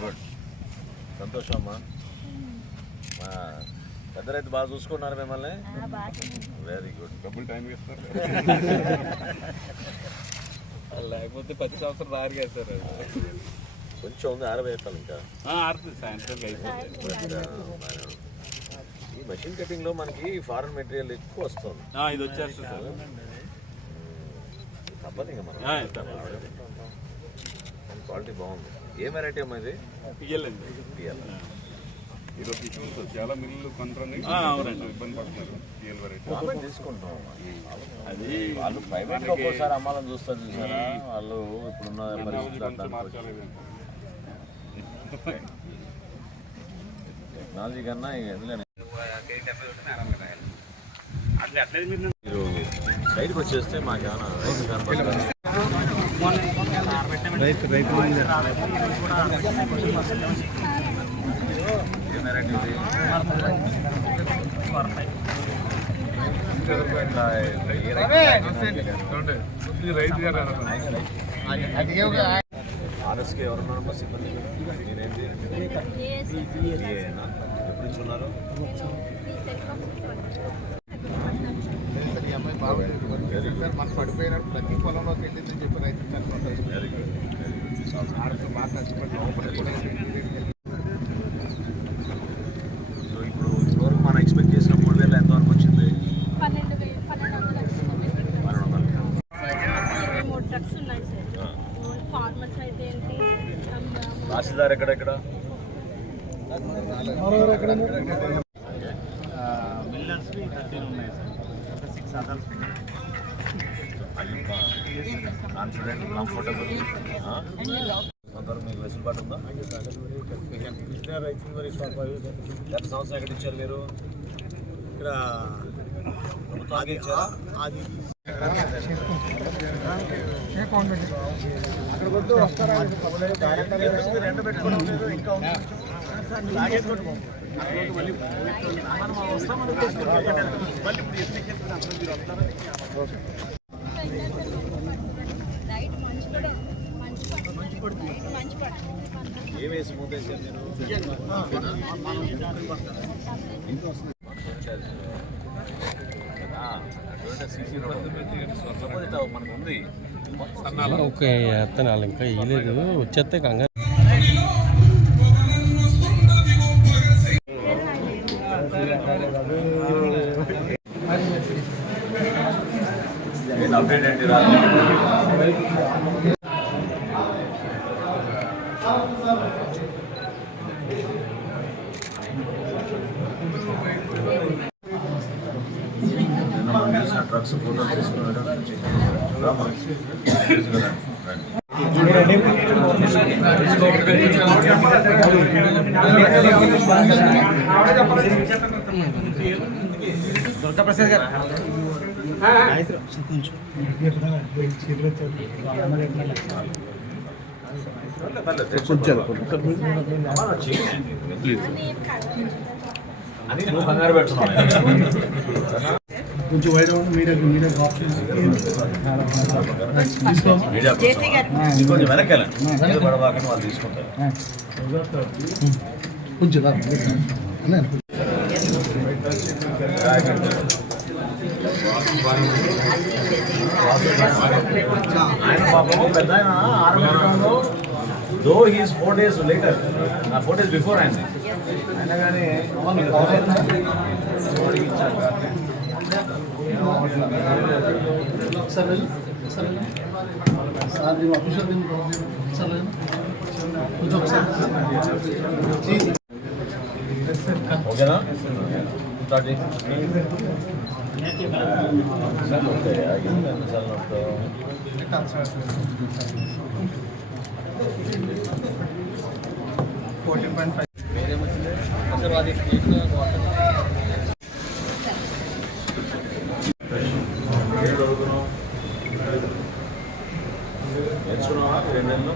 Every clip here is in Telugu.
గుడ్. సంతోషం అమ్మా. మా పెద్ద రైతు బాగా చూసుకున్నారు మిమ్మల్ని. వెరీ గుడ్ డబ్బులు టైం ఇస్తారు. లేకపోతే పది సంవత్సరం రారు కదా సార్. కొంచెం ఉంది ఆరవేస్తాను ఇంకా. ఆ, ఆరుతుంది సాయంత్రం అయిపోతుంది. ఈ మషిన్ కటింగ్లో మనకి ఫారెన్ మెటీరియల్ ఎక్కువ వస్తుంది. ఆ, ఇది వచ్చేస్తుంది. సార్ తప్పదు ఇంకా మనం. క్వాలిటీ బాగుంది. ఏ వెరైటీ అమ్మా ఇది? రియల్ ఈరోజు చూస్తారు చాలా కొంటారని. ఇబ్బంది పడుతున్నారు. వెరైటీ తీసుకుంటున్నాం అది వాళ్ళు ప్రైవేట్గా ఒక్కోసారి అమ్మాలని చూస్తారు చూసారా? వాళ్ళు ఇప్పుడున్న టెక్నాలజీ కన్నా మీరు సైడ్కి వచ్చేస్తే మాకు ఏమైనా రైతు కనపడతారా రైతు రైతు ఏ రైతు గారు ఆర్ఎస్కే ఎవరున్నారమ్మా సిబ్బంది మీరేంటి ఎప్పుడు నుంచి ఉన్నారు సార్ మనకు పడిపోయినప్పుడు ప్రతి పొలంలోకి వెళ్ళిందని చెప్పి రైతు కనుకుంటారు వెరీ గుడ్ ఆడతో బాగా కష్టపడి లోపలికి కూడా వెళ్ళి సో ఇప్పుడు ఇప్పటివరకు మనం ఎక్స్పెక్ట్ చేసిన మూడు వేల ఎంతవరకు వచ్చింది? ఉన్నాయి తహసీల్దార్ ఎక్కడెక్కడ? మిల్లర్స్ థర్టీన్ ఉన్నాయి sir. Six others confident comfortable కొంతవరకు మీకు వెసులుబాటు ఉందా? గత సంవత్సరం ఎక్కడ ఇచ్చారు మీరు ఇక్కడ ఇచ్చారా అది అక్కడ వద్దు వస్తారా పెట్టుకోవడం లేదు ఇంకా పట్టు ఏం మీరు మనకు ఉంది ఓకే ఎత్తనాలి ఇంకా ఇలేదు వచ్చేస్తే కంగారు ట్రక్స్ ఫోటోలు తీసుకున్నాడు రామా. రండి. ప్లీజ్ అది నువ్వు కంగారు పెడుతున్నావు కొంచెం wide media media option media ఇది కొంచెం వెనక్కి వెళ్ళండి మీద పడవాకని వాళ్ళు తీసుకుంటారు కొంచెం ఆయన పాపం పెద్ద ఆయన ఆరంభంలో though he's four days later four days before ఆయన అయినా కానీ సార్ సార్ సార్ నేను ఆఫీసర్ సార్ కొంచెం ఓకేనా స్టార్ట్ చేయి సార్ ఓకే ఎన్నిసార్లు నొప్పుతావు ఫోర్టీన్ పాయింట్ ఫైవ్ ఏం చదువుతున్నావు నేర్చుకున్నావా ఈ రెండు నెలలు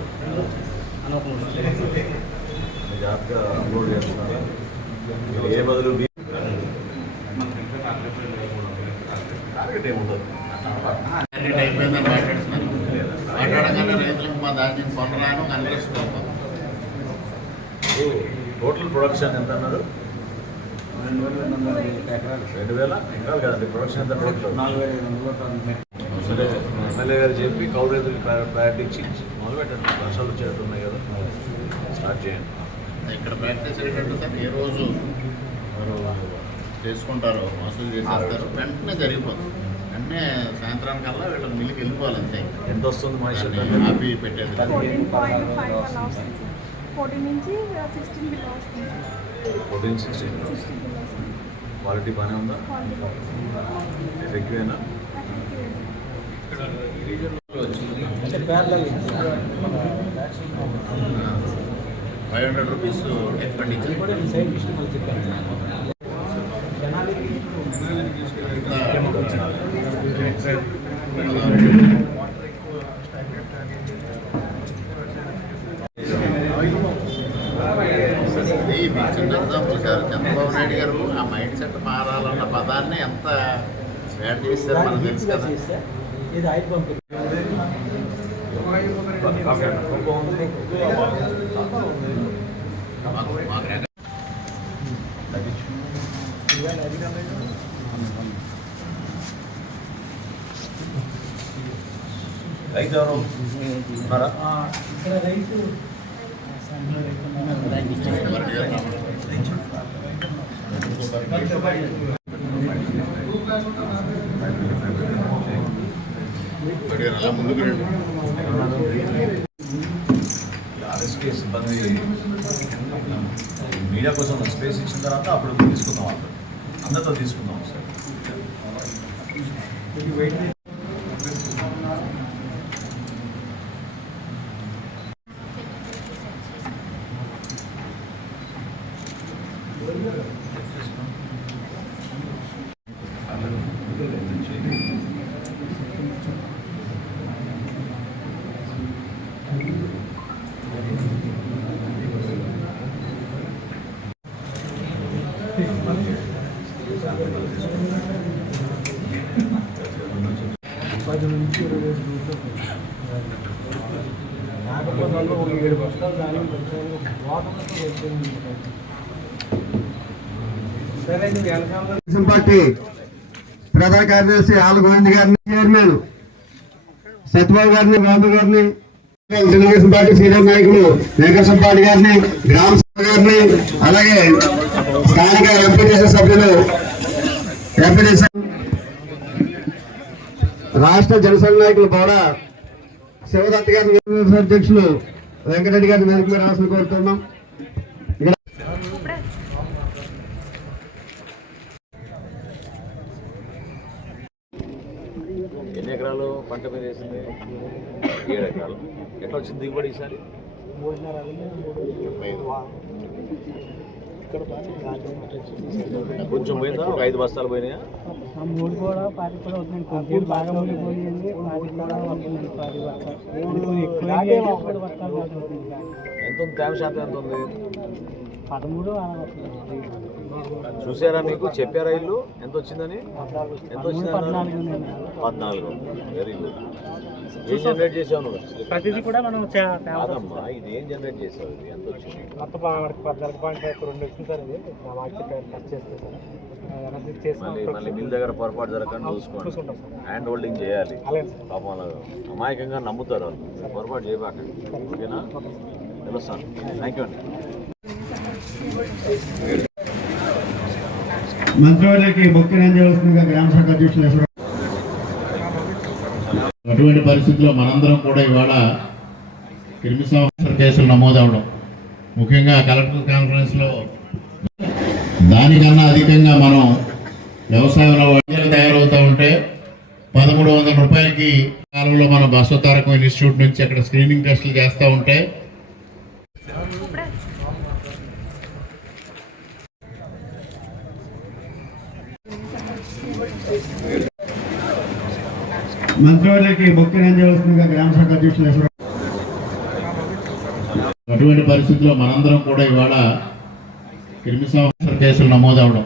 మీ జాబ్గా అప్లోడ్ చేస్తున్నారా మీరు ఏ బదులు బి టార్గెట్ ఏముండదు మాట్లాడగానే రైతులకు మా నేను పొందరాను అనిపిస్తాను టోటల్ ప్రొడక్షన్ ఎంత అన్నారు? రెండు వేల ఎకరాలు కదండి ప్రొడక్షన్ ఎంత టోటల్? సరే ఎమ్మెల్యే గారు చెప్పి కౌలు రైతులు ప్రయారిటీ ఇచ్చి మొదలు పెట్టండి వర్షాలు వచ్చేటట్టు ఉన్నాయి కదా. స్టార్ట్ చేయండి. ఇక్కడ ప్రాక్టీస్ సార్ ఏ రోజు వారు చేసుకుంటారో వసూలు చేసేస్తారు వెంటనే జరిగిపోతుంది. వెంటనే సాయంత్రానికల్లా వీళ్ళకి మిల్లుకి వెళ్ళిపోవాలి అంతే ఎంత వస్తుంది మనిషి ఆపి పెట్టేది. ఫోర్టీన్ సిక్స్టీన్ క్వాలిటీ బాగానే ఉందా? ఎఫెక్టివేనా? ఫైవ్ హండ్రెడ్ రూపీస్ ఎక్స్పెండిచర్ ఇది మీకు చిన్న ఎగ్జాంపుల్ సార్ చంద్రబాబు నాయుడు గారు ఆ మైండ్ సెట్ మారాలన్న పదాన్ని ఎంత యాడ్ చేశారో మనకు తెలుసు కదా మాకు మాకు రెక- రైతు ఎవరు ఉన్నారా వరడి గారు ముందుకు రండి. ఆర్ఎస్కే సిబ్బంది మీడియా కోసం స్పేస్ ఇచ్చిన తర్వాత అప్పుడు తీసుకుందాం అందరితో తీసుకుందాం సార్ పార్టీ ప్రధాన కార్యదర్శి ఆల గోవింద్ గారిని చైర్మన్ సత్యబాబు గారిని బాబు గారిని తెలుగుదేశం పార్టీ సీనియర్ నాయకులు వెంకటేశ్వరపాటి గారిని గ్రామ సభ గారిని అలాగే స్థానిక ఎంపీటీసీ సభ్యులు ఎంపీటీసీ రాష్ట్ర జనసేన నాయకులు కూడా శివదత్త గారి అధ్యక్షులు వెంకటరెడ్డి గారి మేరకు మీరు రావాల్సిన కోరుతున్నాం. ఎన్ని ఎకరాలు పంట మీద వేసింది? ఏడు ఎకరాలు. ఎట్లా వచ్చింది దిగుబడి ఈసారి? కొంచెం పోయిందా? ఒక ఐదు బస్తాలు పోయినాయా? మూడు కూడా పాతి కూడా అవుతుంది కొంచెం బాగా మునిగిపోయింది పాతి కూడా అవుతుంది పాతి బస్తాలు ఎక్కువ ఎంత ఉంది? తేమ శాతం ఎంత ఉంది? చూసారా మీకు? చెప్పారా ఇల్లు? ఎంత వచ్చిందని ఎంత వచ్చింది పద్నాలుగు వెరీ గుడ్ ఏం జనరేట్ చేసావు ప్రతిదీ కూడా మనం. కాదమ్మా ఇది ఏం జనరేట్ చేసావు? ఇది ఎంత వచ్చింది మొత్తం పద్నాలుగు పాయింట్ రెండు వచ్చింది సార్ ఇది. నా చేస్తే సార్. మళ్ళీ మిల్ దగ్గర పొరపాటు జరగకుండా చూసుకోండి. చూసుకుంటాం సార్. హ్యాండ్ హోల్డింగ్ చేయాలి. పాపం అమాయకంగా నమ్ముతారు వాళ్ళు. పొరపాటు చేయబాకండి. ఓకేనా? తెలుస్తాను. థ్యాంక్ యూ అండి. మంత్రివర్యులకి ముఖ్య చేయవలసిందిగా గ్రామ శాఖ అధ్యక్షులు అటువంటి పరిస్థితుల్లో మనందరం కూడా ఇవాళ క్రిమి సంవత్సర కేసులు నమోదవడం ముఖ్యంగా కలెక్టర్ కాన్ఫరెన్స్లో దానికన్నా అధికంగా మనం వ్యవసాయంలో వడ్డీలు తయారవుతూ ఉంటే పదమూడు వందల రూపాయలకి కాలంలో మన బసవతారకం ఇన్స్టిట్యూట్ నుంచి అక్కడ స్క్రీనింగ్ టెస్టులు చేస్తూ ఉంటే మంత్రివర్యులకి ముఖ్య చేయవలసిందిగా గ్రామ శాఖ అధ్యక్షులు అటువంటి పరిస్థితుల్లో మనందరం కూడా ఇవాళ క్రిమి సంవత్సర కేసులు నమోదవడం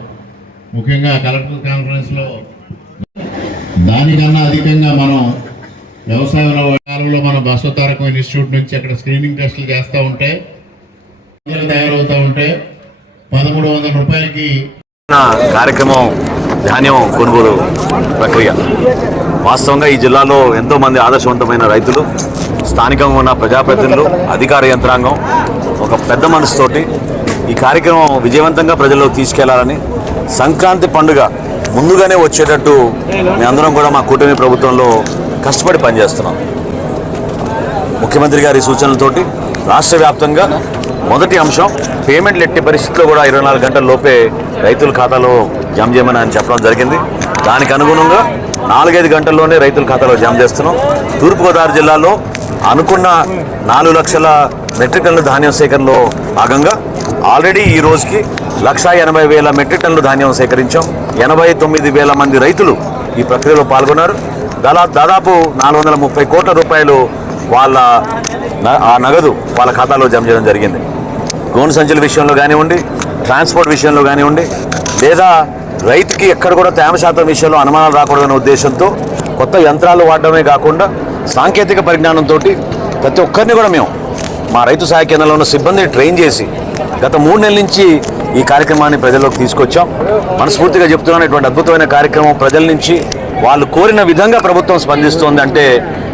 ముఖ్యంగా కలెక్టర్ కాన్ఫరెన్స్లో దానికన్నా అధికంగా మనం వ్యవసాయంలో నాలుగులో మన బసవతారకం ఇన్స్టిట్యూట్ నుంచి అక్కడ స్క్రీనింగ్ టెస్టులు చేస్తూ ఉంటే తయారవుతూ ఉంటే పదమూడు వందల రూపాయలకి కార్యక్రమం ధాన్యం కొనుగోలు ప్రక్రియ. వాస్తవంగా ఈ జిల్లాలో ఎంతో మంది ఆదర్శవంతమైన రైతులు స్థానికంగా ఉన్న ప్రజాప్రతినిధులు అధికార యంత్రాంగం ఒక పెద్ద మనసుతోటి ఈ కార్యక్రమం విజయవంతంగా ప్రజల్లో తీసుకెళ్ళాలని సంక్రాంతి పండుగ ముందుగానే వచ్చేటట్టు మేమందరం కూడా మా కూటమి ప్రభుత్వంలో కష్టపడి పనిచేస్తున్నాం. ముఖ్యమంత్రి గారి సూచనలతోటి రాష్ట్ర వ్యాప్తంగా మొదటి అంశం పేమెంట్లు ఎట్టి పరిస్థితుల్లో కూడా ఇరవై నాలుగు గంటల లోపే రైతుల ఖాతాలో జమ చేయమని అని చెప్పడం జరిగింది. దానికి అనుగుణంగా నాలుగైదు గంటల్లోనే రైతుల ఖాతాలో జమ చేస్తున్నాం. తూర్పుగోదావరి జిల్లాలో అనుకున్న నాలుగు లక్షల మెట్రిక్ టన్నుల ధాన్యం సేకరణలో భాగంగా ఆల్రెడీ ఈ రోజుకి లక్ష ఎనభై వేల మెట్రిక్ టన్నుల ధాన్యం సేకరించాం. ఎనభై తొమ్మిది వేల మంది రైతులు ఈ ప్రక్రియలో పాల్గొన్నారు. దాదా దాదాపు నాలుగు వందల ముప్పై కోట్ల రూపాయలు వాళ్ళ న- ఆ నగదు వాళ్ళ ఖాతాలో జమ చేయడం జరిగింది. గోను సంచుల విషయంలో కానివ్వండి ట్రాన్స్పోర్ట్ విషయంలో కానివ్వండి లేదా రైతుకి ఎక్కడ కూడా తేమ శాతం విషయంలో అనుమానాలు రాకూడదనే ఉద్దేశంతో కొత్త యంత్రాలు వాడడమే కాకుండా సాంకేతిక పరిజ్ఞానంతో ప్రతి ఒక్కరిని కూడా మేము మా రైతు సహాయ కేంద్రంలో ఉన్న సిబ్బందిని ట్రైన్ చేసి గత మూడు నెలల నుంచి ఈ కార్యక్రమాన్ని ప్రజల్లోకి తీసుకొచ్చాం. మనస్ఫూర్తిగా చెప్తున్నాను ఇటువంటి అద్భుతమైన కార్యక్రమం ప్రజల నుంచి వాళ్ళు కోరిన విధంగా ప్రభుత్వం స్పందిస్తోంది అంటే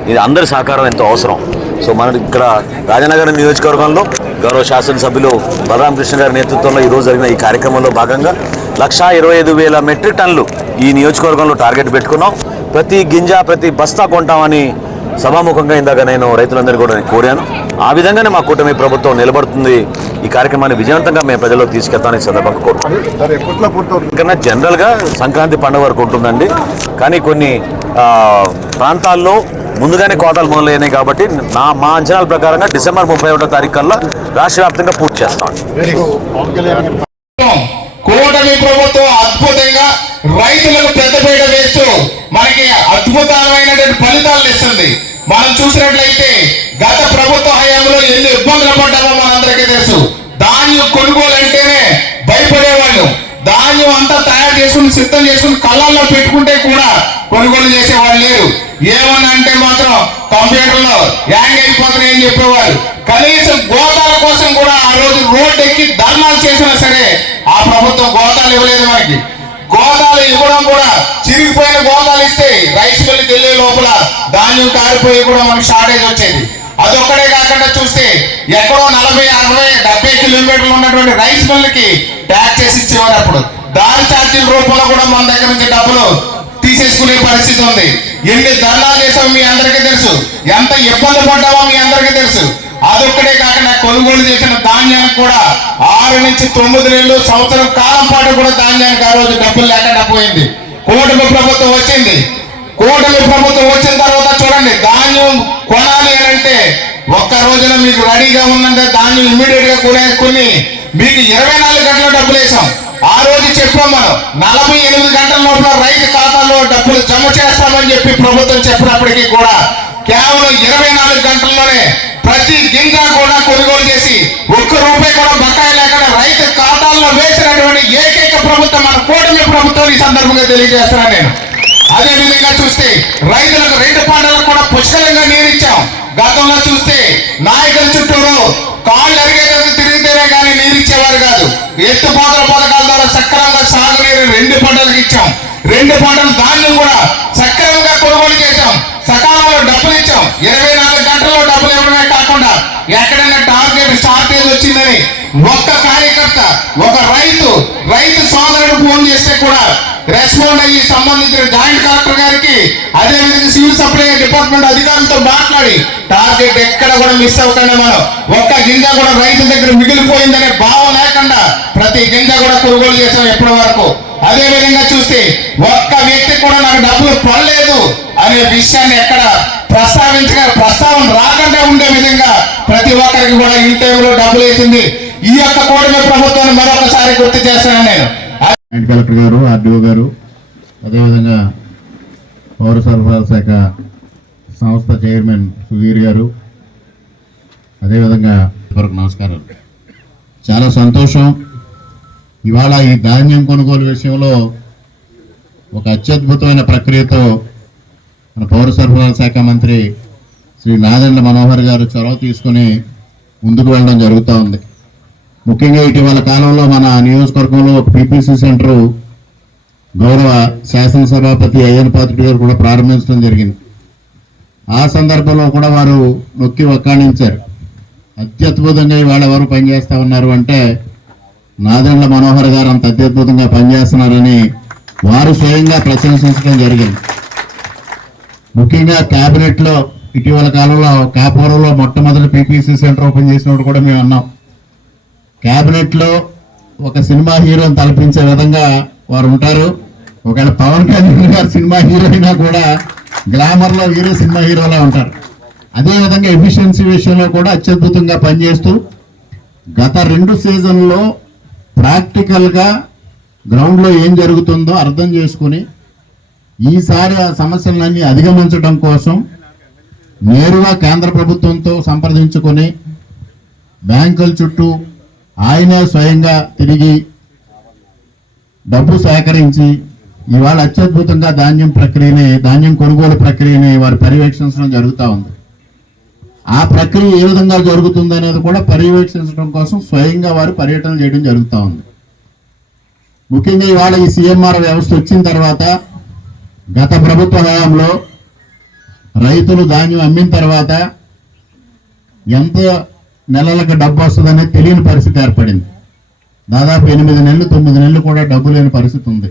ఇది అందరి సహకారం ఎంతో అవసరం. సో మన ఇక్కడ రాజనగరం నియోజకవర్గంలో గౌరవ శాసనసభ్యులు బలరామకృష్ణ గారి నేతృత్వంలో ఈరోజు జరిగిన ఈ కార్యక్రమంలో భాగంగా లక్షా ఇరవై ఐదు వేల మెట్రిక్ టన్నులు ఈ నియోజకవర్గంలో టార్గెట్ పెట్టుకున్నాం. ప్రతి గింజ ప్రతి బస్తా కొంటామని సభాముఖంగా ఇందాక నేను రైతులందరినీ కూడా కోరాను. ఆ విధంగానే మా కూటమి ప్రభుత్వం నిలబడుతుంది. ఈ కార్యక్రమాన్ని విజయవంతంగా మేము ప్రజల్లోకి తీసుకెళ్తామని సందర్భంగా కోరుతున్నాను కన్నా జనరల్గా సంక్రాంతి పండుగ వరకు ఉంటుందండి. కానీ కొన్ని ప్రాంతాల్లో ముందుగానే కోతలు మొదలైనాయి కాబట్టి నా మా అంచనాల ప్రకారంగా డిసెంబర్ ముప్పై ఒకటో తారీఖు కల్లా రాష్ట్ర వ్యాప్తంగా పూర్తి చేస్తాం. కూటమి ప్రభుత్వం అద్భుతంగా రైతులకు పెద్దపీట వేస్తూ మనకి అద్భుతమైనటువంటి ఫలితాలను ఇస్తుంది మనం చూసినట్లయితే గత ప్రభుత్వ హయాంలో ఎన్ని ఇబ్బందులు పడ్డామో మనందరికీ తెలుసు. ధాన్యం కొనుగోలు అంటేనే భయపడేవాళ్ళు ధాన్యం అంతా తయారు చేసుకుని సిద్ధం చేసుకుని కళ్ళల్లో పెట్టుకుంటే కూడా కొనుగోలు చేసేవాళ్ళు లేరు. ఏమని అంటే మాత్రం కంప్యూటర్లో హ్యాంగ్ అని చెప్పేవారు. కనీసం గోతాల కోసం కూడా ఆ రోజు రోడ్డు ఎక్కి ధర్నాలు చేసినా సరే ఆ ప్రభుత్వం గోతాలు ఇవ్వలేదు మనకి. గోదాలు ఇవ్వడం కూడా చిరిగిపోయిన గోదాలు ఇస్తే రైస్ మిల్లుకి వెళ్ళే లోపల ధాన్యం కారిపోయి కూడా మనకి షార్టేజ్ వచ్చేది. అదొక్కడే కాకుండా చూస్తే ఎక్కడో నలభై అరవై డెబ్బై కిలోమీటర్లు ఉన్నటువంటి రైస్ మిల్లుకి ట్యాక్స్ చేసి ఇచ్చేవారు అప్పుడు. దాని ఛార్జీల రూపంలో కూడా మన దగ్గర నుంచి డబ్బులు తీసేసుకునే పరిస్థితి ఉంది. ఎన్ని ధర్నాలు చేసామో మీ అందరికీ తెలుసు. ఎంత ఇబ్బంది పడ్డామో మీ అందరికీ తెలుసు. అదొక్కడే కాకుండా కొనుగోలు చేసిన ధాన్యానికి కూడా ఆరు నుంచి తొమ్మిది నెలలు సంవత్సరం కాలం పాటు కూడా ధాన్యానికి ఆ రోజు డబ్బులు లేకుండా పోయింది. కూటమి ప్రభుత్వం వచ్చింది. కూటమి ప్రభుత్వం వచ్చిన తర్వాత చూడండి ధాన్యం కొనాలి అని అంటే ఒక్క రోజున మీకు రెడీగా ఉందంటే ధాన్యం ఇమ్మీడియట్గా కొనేసుకుని మీకు ఇరవై నాలుగు గంటల డబ్బులు వేసాం. ఆ రోజు చెప్పాం మనం నలభై ఎనిమిది గంటల లోపల రైతు ఖాతాలో డబ్బులు జమ చేస్తామని చెప్పి ప్రభుత్వం చెప్పినప్పటికీ కూడా కేవలం ఇరవై నాలుగు గంటల్లోనే ప్రతి గింజ కూడా కొనుగోలు చేసి ఒక్క రూపాయి కూడా బకాయి లేకుండా రైతు ఖాతాల్లో వేసినటువంటి ఏకైక ప్రభుత్వం మన కూటమి ప్రభుత్వం ఈ సందర్భంగా తెలియజేస్తున్నాను నేను. అదే విధంగా చూస్తే రైతులకు రెండు పంటలకు కూడా పుష్కలంగా నీరు ఇచ్చాం. గతంలో చూస్తే నాయకుల చుట్టూరు కాళ్ళు అరిగేటట్టు తిరిగితేనే కానీ నీరు ఇచ్చేవారు కాదు ఎత్తుపోతల పథకాల ద్వారా సక్రమంగా సాగునీరు రెండు పంటలకు ఇచ్చాం. రెండు పంటలు ధాన్యం కూడా సక్రమంగా కొనుగోలు చేశాం. సకాలంలో డబ్బులు ఇచ్చాం. ఇరవై నాలుగు గంటల్లో డబ్బులు ఇవ్వడమే కాకుండా ఎక్కడైనా టార్గెట్ షార్టేజ్ వచ్చిందని ఒక్క కార్యకర్త ఒక రైతు రైతు సోదరుడు ఫోన్ చేస్తే కూడా రెస్పాండ్ అయ్యి సంబంధించిన జాయింట్ కలెక్టర్ గారికి అదే విధంగా సివిల్ సప్లై డిపార్ట్మెంట్ అధికారులతో మాట్లాడి టార్గెట్ ఎక్కడ కూడా మిస్ అవ్వకుండా మనం. ఒక్క గింజ కూడా రైతు దగ్గర మిగిలిపోయిందనే భావం లేకుండా ప్రతి గింజ కూడా కొనుగోలు చేసాం ఎప్పటి వరకు. అదే విధంగా చూస్తే ఒక్క వ్యక్తి కూడా నాకు డబ్బులు పడలేదు అనే విషయాన్ని ఎక్కడ ప్రస్తావించగా ప్రస్తావన రాకుండా ఉండే విధంగా ప్రతి ఒక్కరికి కూడా ఇంటర్వ్యూలో టైంలో డబ్బులు వేసింది. ఈ యొక్క కూటమి ప్రభుత్వాన్ని మరొకసారి గుర్తు చేస్తున్నాను నేను. జాయింట్ కలెక్టర్ గారు ఆర్డీఓ గారు అదేవిధంగా పౌర సరఫరాల శాఖ సంస్థ చైర్మన్ సుధీర్ గారు అదేవిధంగా వరకు నమస్కారం చాలా సంతోషం. ఇవాళ ఈ ధాన్యం కొనుగోలు విషయంలో ఒక అత్యద్భుతమైన ప్రక్రియతో మన పౌర సరఫరాల శాఖ మంత్రి శ్రీ శ్రీ మనోహర్ గారు చొరవ తీసుకుని ముందుకు వెళ్ళడం జరుగుతూ ఉంది. ముఖ్యంగా ఇటీవల కాలంలో మన నియోజకవర్గంలో పీపీసీ సెంటర్ గౌరవ శాసనసభాపతి అయ్యన్ పాత్రుడి గారు కూడా ప్రారంభించడం జరిగింది. ఆ సందర్భంలో కూడా వారు నొక్కి వక్కాణించారు. అత్యద్భుతంగా ఇవాళ ఎవరు పనిచేస్తా ఉన్నారు అంటే నాదెండ్ల మనోహర్ గారు అంత అత్యద్భుతంగా పనిచేస్తున్నారని వారు స్వయంగా ప్రశంసించడం జరిగింది. ముఖ్యంగా క్యాబినెట్లో ఇటీవల కాలంలో కాపురంలో మొట్టమొదటి పీపీసీ సెంటర్ ఓపెన్ చేసినప్పుడు కూడా మేము అన్నాం. క్యాబినెట్లో లో ఒక సినిమా హీరోని తలపించే విధంగా వారు ఉంటారు. ఒకవేళ పవన్ కళ్యాణ్ గారు సినిమా హీరో అయినా కూడా గ్లామర్లో హీరో సినిమా హీరోలా ఉంటారు. అదేవిధంగా ఎఫిషియన్సీ విషయంలో కూడా అత్యద్భుతంగా పనిచేస్తూ గత రెండు సీజన్లో ప్రాక్టికల్గా గ్రౌండ్లో ఏం జరుగుతుందో అర్థం చేసుకుని ఈసారి ఆ సమస్యలన్నీ అధిగమించడం కోసం నేరుగా కేంద్ర ప్రభుత్వంతో సంప్రదించుకొని బ్యాంకుల చుట్టూ ఆయనే స్వయంగా తిరిగి డబ్బు సేకరించి ఇవాళ అత్యద్భుతంగా ధాన్యం ప్రక్రియని ధాన్యం కొనుగోలు ప్రక్రియని వారు పర్యవేక్షించడం జరుగుతూ ఉంది. ఆ ప్రక్రియ ఏ విధంగా జరుగుతుంది అనేది కూడా పర్యవేక్షించడం కోసం స్వయంగా వారు పర్యటన చేయడం జరుగుతూ ఉంది. ముఖ్యంగా ఇవాళ ఈ సిఎంఆర్ వ్యవస్థ వచ్చిన తర్వాత గత ప్రభుత్వ హయాంలో రైతులు ధాన్యం అమ్మిన తర్వాత ఎంత నెలలకు డబ్బు వస్తుందని తెలియని పరిస్థితి ఏర్పడింది. దాదాపు ఎనిమిది నెలలు తొమ్మిది నెలలు కూడా డబ్బు లేని పరిస్థితి ఉంది.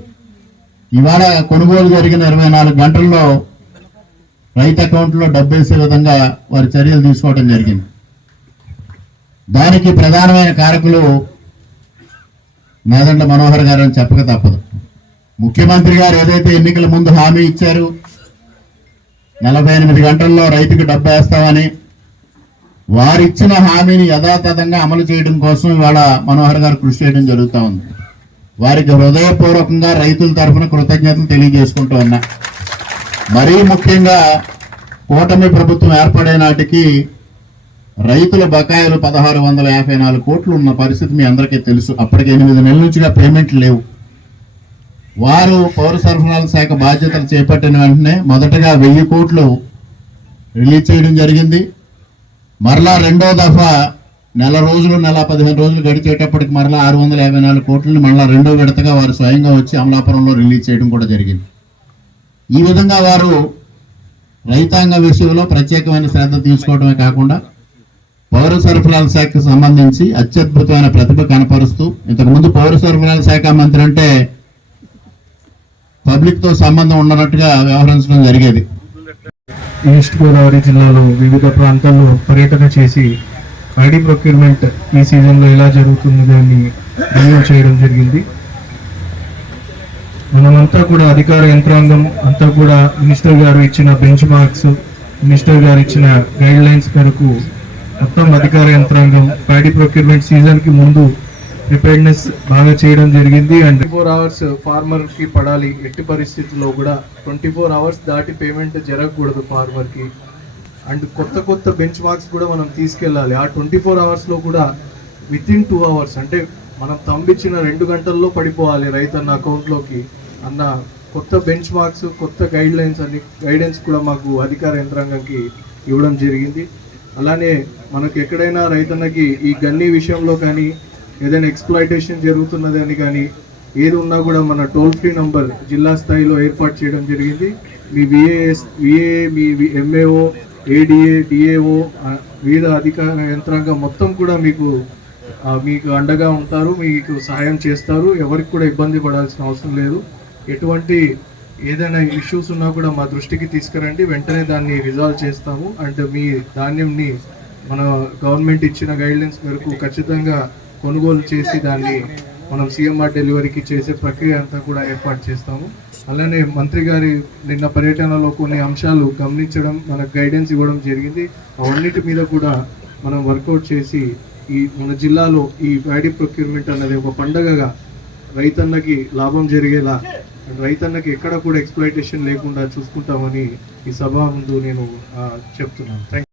ఇవాళ కొనుగోలు జరిగిన ఇరవై నాలుగు గంటల్లో రైతు అకౌంట్లో డబ్బు వేసే విధంగా వారి చర్యలు తీసుకోవడం జరిగింది. దానికి ప్రధానమైన కారకులు నాదండ మనోహర్ గారు అని చెప్పక తప్పదు. ముఖ్యమంత్రి గారు ఏదైతే ఎన్నికల ముందు హామీ ఇచ్చారు నలభై ఎనిమిది గంటల్లో రైతుకు డబ్బు వేస్తామని వారిచ్చిన హామీని యథాతథంగా అమలు చేయడం కోసం ఇవాళ మనోహర్ గారు కృషి చేయడం జరుగుతూ ఉంది. వారికి హృదయపూర్వకంగా రైతుల తరఫున కృతజ్ఞతలు తెలియజేసుకుంటూ ఉన్నా. మరీ ముఖ్యంగా కూటమి ప్రభుత్వం ఏర్పడే నాటికి రైతుల బకాయిలు పదహారు వందల యాభై నాలుగు కోట్లు ఉన్న పరిస్థితి మీ అందరికీ తెలుసు. అప్పటికి ఎనిమిది నెలల నుంచిగా పేమెంట్లు లేవు. వారు పౌర సరఫరాల శాఖ బాధ్యతలు చేపట్టిన వెంటనే మొదటగా వెయ్యి కోట్లు రిలీజ్ చేయడం జరిగింది. మరలా రెండో దఫా నెల రోజులు నెల పదిహేను రోజులు గడిచేటప్పటికి మరలా ఆరు వందల యాభై నాలుగు కోట్లను మరలా రెండో విడతగా వారు స్వయంగా వచ్చి అమలాపురంలో రిలీజ్ చేయడం కూడా జరిగింది. ఈ విధంగా వారు రైతాంగ విషయంలో ప్రత్యేకమైన శ్రద్ధ తీసుకోవడమే కాకుండా పౌర సరఫరాల శాఖకు సంబంధించి అత్యద్భుతమైన ప్రతిభ కనపరుస్తూ ఇంతకుముందు పౌర సరఫరాల శాఖ మంత్రి అంటే పబ్లిక్తో సంబంధం ఉన్నట్టుగా వ్యవహరించడం జరిగేది. ఈస్ట్ గోదావరి జిల్లాలో వివిధ ప్రాంతాల్లో పర్యటన చేసి ఐడి ప్రొక్యూర్మెంట్ ఈ సీజన్లో ఎలా జరుగుతుంది దాన్ని రివ్యూ చేయడం జరిగింది. మనమంతా కూడా అధికార యంత్రాంగం అంతా కూడా మినిస్టర్ గారు ఇచ్చిన బెంచ్ మార్క్స్ మినిస్టర్ గారు ఇచ్చిన గైడ్ లైన్స్ మేరకు మొత్తం అధికార యంత్రాంగం ప్యాడీ ప్రొక్యూర్మెంట్ సీజన్కి ముందు ప్రిపేర్నెస్ బాగా చేయడం జరిగింది అండ్ ఫోర్ అవర్స్ ఫార్మర్కి పడాలి ఎట్టి పరిస్థితుల్లో కూడా ట్వంటీ ఫోర్ అవర్స్ దాటి పేమెంట్ జరగకూడదు ఫార్మర్కి అండ్ కొత్త కొత్త బెంచ్ మార్క్స్ కూడా మనం తీసుకెళ్ళాలి. ఆ ట్వంటీ ఫోర్ అవర్స్లో కూడా విత్ ఇన్ టూ అవర్స్ అంటే మనం తంబిచ్చిన రెండు గంటల్లో పడిపోవాలి రైతన్న అకౌంట్లోకి అన్న కొత్త బెంచ్ మార్క్స్ కొత్త గైడ్ లైన్స్ అన్ని గైడెన్స్ కూడా మాకు అధికార యంత్రాంగంకి ఇవ్వడం జరిగింది. అలానే మనకు ఎక్కడైనా రైతన్నకి ఈ గన్నీ విషయంలో కానీ ఏదైనా ఎక్స్ప్లాయిటేషన్ జరుగుతున్నదని కానీ ఏది ఉన్నా కూడా మన టోల్ ఫ్రీ నంబర్ జిల్లా స్థాయిలో ఏర్పాటు చేయడం జరిగింది. మీ విఏఎస్ విఏ మీ ఎంఏఓ ఏడిఏ డిఏఓ వివిధ అధికార యంత్రాంగం మొత్తం కూడా మీకు మీకు అండగా ఉంటారు మీకు సహాయం చేస్తారు. ఎవరికి కూడా ఇబ్బంది పడాల్సిన అవసరం లేదు. ఎటువంటి ఏదైనా ఇష్యూస్ ఉన్నా కూడా మా దృష్టికి తీసుకురండి. వెంటనే దాన్ని రిజాల్వ్ చేస్తాము. అండ్ మీ ధాన్యంని మన గవర్నమెంట్ ఇచ్చిన గైడ్లైన్స్ మేరకు ఖచ్చితంగా కొనుగోలు చేసి దాన్ని మనం సీఎంఆర్ డెలివరీకి చేసే ప్రక్రియ అంతా కూడా ఏర్పాటు చేస్తాము. అలానే మంత్రి గారి నిన్న పర్యటనలో కొన్ని అంశాలు గమనించడం మనకు గైడెన్స్ ఇవ్వడం జరిగింది. అవన్నిటి మీద కూడా మనం వర్కౌట్ చేసి ఈ మన జిల్లాలో ఈ ప్యాడీ ప్రొక్యూర్మెంట్ అనేది ఒక పండగగా రైతన్నకి లాభం జరిగేలా రైతన్నకి ఎక్కడ కూడా ఎక్స్ప్లైటేషన్ లేకుండా చూసుకుంటామని ఈ సభ ముందు నేను చెప్తున్నాను. థ్యాంక్